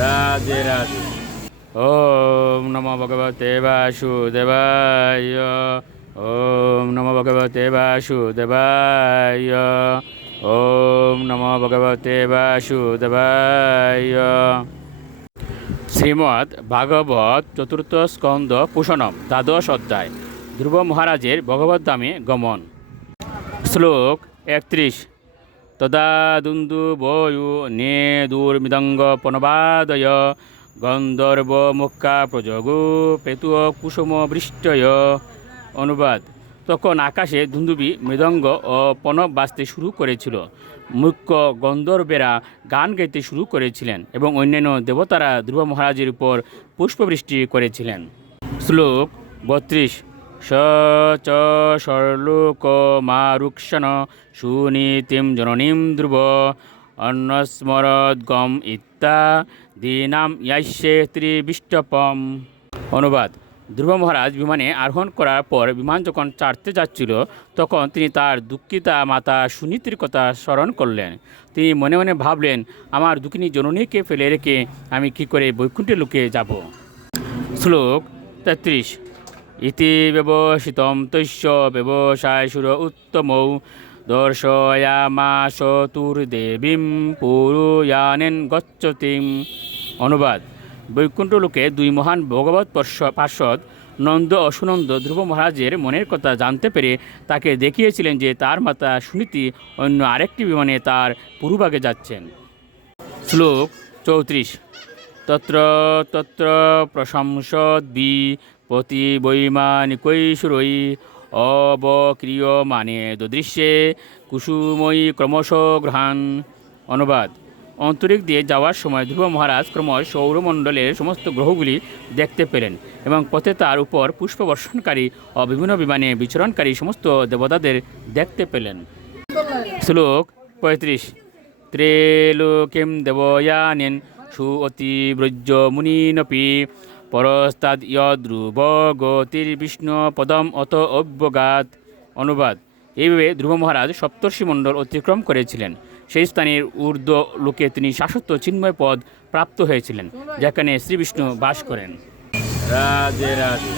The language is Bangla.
রাধে রাধে। ওম নমো ভগবতে বাসুদেবায়। ওম নমো ভগবতে বাসুদেবায়। ওম নমো ভগবতে বাসুদেবায়। শ্রীমদ্ ভাগবত চতুর্থ স্কন্দ পুষণম দ্বাদশ অধ্যায় ধ্রুব মহারাজের ভগবদ্ধামে গমন। শ্লোক 31। তদা দুন্দুভয়ু নে দুর্মৃদঙ্গ পনবাদয় গন্ধর্ব মুক্কা প্রযোগু পেতু কুসুম বৃষ্টয়। অনুবাদ: তখন আকাশে ধুন্দুবি মৃদঙ্গ ও পনব বাজতে শুরু করেছিল, মুখ্য গন্ধর্বেরা গান গাইতে শুরু করেছিলেন এবং অন্যান্য দেবতারা ধ্রুব মহারাজের উপর পুষ্পবৃষ্টি করেছিলেন। শ্লোক 32। স চ সর্লোক মারুক্ষণ সুনীতিম জননীম ধ্রুব অন্নস্মরদ্গম ইত্যা দীনাম ইয়াস্যে ত্রিবিষ্টপম। অনুবাদ: ধ্রুব মহারাজ বিমানে আরোহণ করার পর বিমান যখন চাড়তে যাচ্ছিল, তখন তিনি তার দুঃখিতা মাতা সুনীতির কথা স্মরণ করলেন। তিনি মনে মনে ভাবলেন, আমার দুঃখিনী জননীকে ফেলে রেখে আমি কী করে বৈকুণ্ঠে লুকিয়ে যাব। শ্লোক 33। ইতি ব্যবসিতম তস্য ব্যবসায় সুর উত্তমৌ দর্শয়ামাস তুর্দেবীম পুরুয়ানেন গচ্ছতিম। অনুবাদ: বৈকুণ্ঠ লোকে দুই মহান ভগবত পার্ষদ নন্দ ও সুনন্দ ধ্রুব মহারাজের মনের কথা জানতে পেরে তাকে দেখিয়েছিলেন যে তার মাতা সুনীতি অন্য আরেকটি বিমানে তার পূর্বভাগে যাচ্ছেন। শ্লোক 34। তত্র তত্র প্রশংসদ্বি পতি বৈমানিকৈশুরৈ অবক্রিয়মানে দদৃশ্যে কুসুময়ী ক্রমশ গ্রহান। অনুবাদ: অন্তরিক দিয়ে যাওয়ার সময় ধ্রুব মহারাজ ক্রমশ সৌরমণ্ডলের সমস্ত গ্রহগুলি দেখতে পেলেন এবং পথে তার উপর পুষ্পবর্ষণকারী ও বিভিন্ন বিমানে বিচরণকারী সমস্ত দেবতাদের দেখতে পেলেন। শ্লোক 35। ত্রৈলোক্যম দেবয়ানেন সুঅতিব্রজ মুনিনপি পরস্তাদ ধ্রুব গতির্বিষ্ণু পদম অত অব্যগাত। অনুবাদ: এইভাবে ধ্রুব মহারাজ সপ্তর্ষি মণ্ডল অতিক্রম করেছিলেন। সেই স্থানের ঊর্ধ্ব লোকে তিনি শাশ্বত চিন্ময় পদ প্রাপ্ত হয়েছিলেন, যেখানে শ্রীবিষ্ণু বাস করেন। রাধে রাধে।